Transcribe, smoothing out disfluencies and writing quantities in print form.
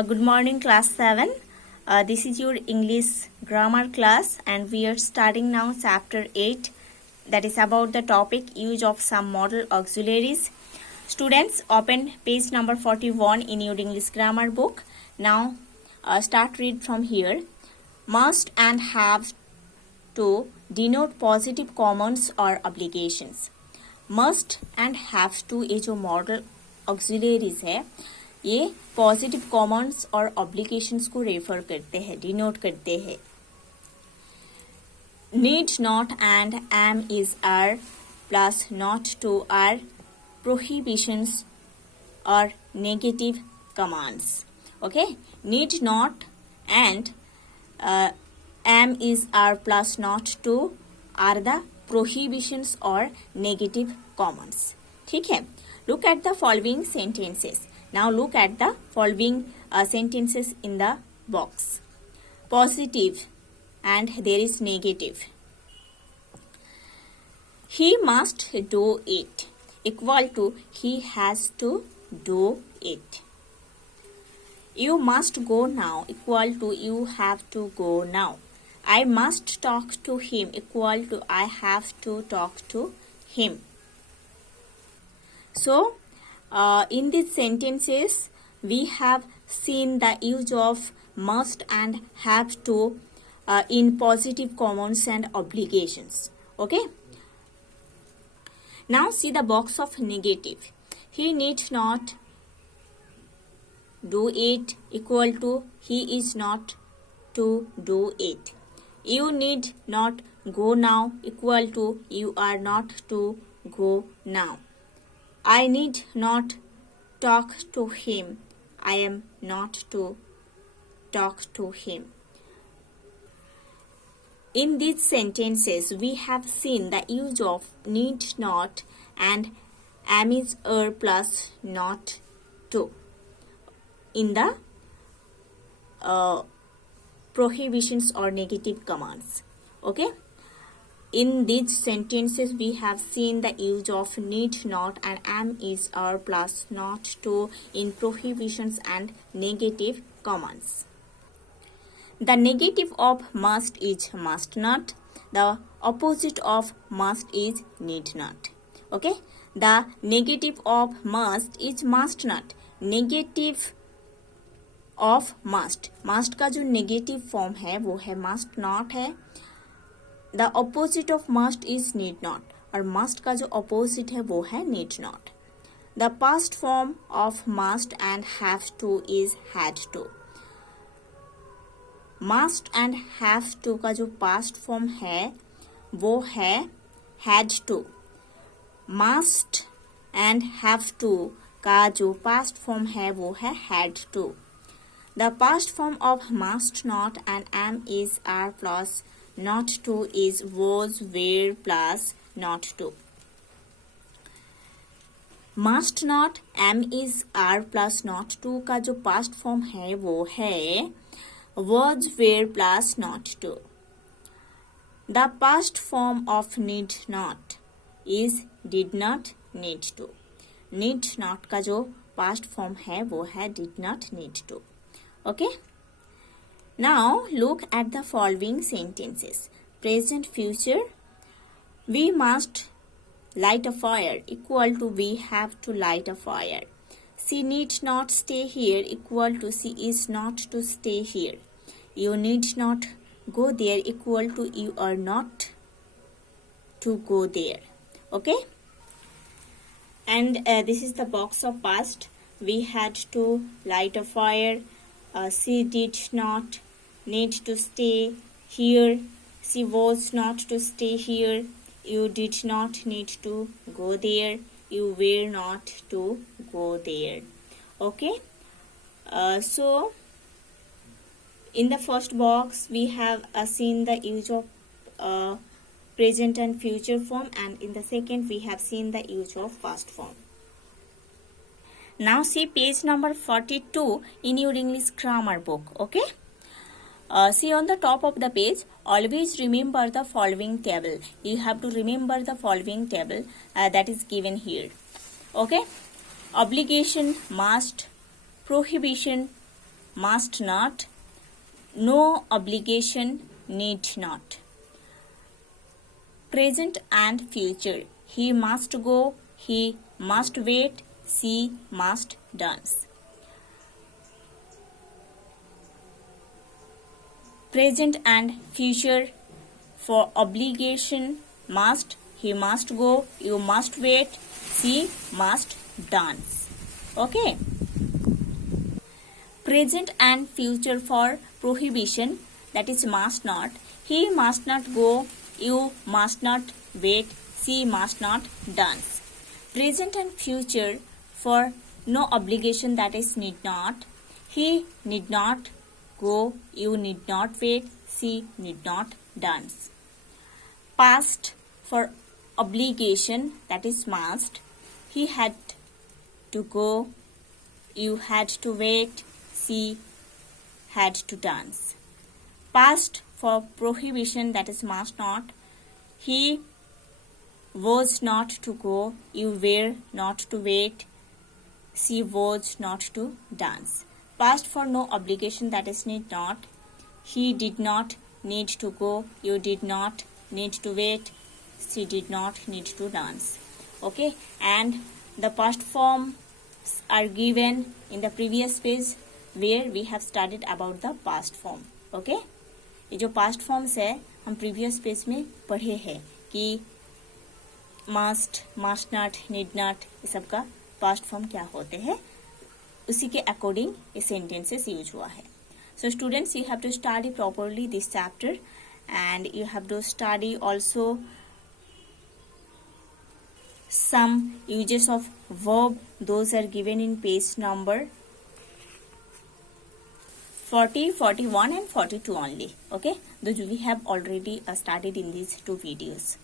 Good morning, class 7. This is your English grammar class, and we are starting now chapter 8, that is about the topic use of some modal auxiliaries. Students, open page number 41 in your English grammar book. Now start read from here. Must and have to denote positive commands or obligations. Must and have to ये जो modal auxiliaries है, ये positive कॉमन्ड्स और obligations को refer करते हैं, denote करते हैं. Need not and am is are plus not to are prohibitions और negative commands. Okay, need not and am is are plus not to are the prohibitions और नेगेटिव कॉमन्ड्स. ठीक है, look at the following sentences. Now look at the following sentences in the box. Positive and there is negative. He must do it equal to he has to do it. You must go now equal to you have to go now. I must talk to him equal to I have to talk to him. So, in these sentences, we have seen the use of must and have to in positive commands and obligations. Okay? Now see the box of negative. He need not do it equal to he is not to do it. You need not go now equal to you are not to go now. I need not talk to him. I am not to talk to him. In these sentences, we have seen the use of need not and am is plus not to in the prohibitions or negative commands. Okay? In these sentences, we have seen the use of need not and am is or plus not to in prohibitions and negative commands. The negative of must is must not. The opposite of must is need not. Okay? The negative of must is must not. Negative of must का जो negative form है वो है must not है. The opposite of must is need not और must का जो opposite है वो है need not. The past form of must and have to is had to. Must and have to का जो past form है वो है had to. Must and have to का जो past form है वो है had to. The past form of must not and am is are plus not to is was were plus not to. Must not am is are plus not to का जो past form है वो है was were plus not to. The past form of need not is did not need to. Need not का जो past form है वो है did not need to. Okay? Now look at the following sentences. Present future. We must light a fire equal to we have to light a fire. She need not stay here equal to she is not to stay here. You need not go there equal to you are not to go there. Okay? And this is the box of past. We had to light a fire. She did not need to stay here. She was not to stay here. You did not need to go there. You were not to go there. Okay? So, in the first box, we have seen the use of present and future form, and in the second, we have seen the use of past form. Now see page number 42 in your English grammar book. Okay? See on the top of the page, always remember the following table. You have to remember the following table that is given here. Okay? Obligation, must, prohibition, must not, no obligation, need not. Present and future. He must go, he must wait, she must dance. Present and future. For obligation, must, he must go, you must wait, she must dance. Okay. Present and future for prohibition, that is must not. He must not go, you must not wait, she must not dance. Present and future for no obligation, that is need not. He need not go, you need not wait, she need not dance. Past for obligation, that is must. He had to go, you had to wait, she had to dance. Past for prohibition, that is must not. He was not to go, you were not to wait, she was not to dance. Past for no obligation, that is need not. He did not need to go, you did not need to wait, she did not need to dance. Okay, and the past forms are given in the previous page where we have studied about the past form. Okay, ये जो past forms है हम previous page में पढ़े हैं कि must, must not, need not, ये सब का past form क्या होते हैं, उसी के according ये sentences use हुआ है. So students, you have to study properly this chapter and you have to study also some uses of verb. Those are given in page number 40, 41 and 42 only. Okay, those we have already studied in these two videos.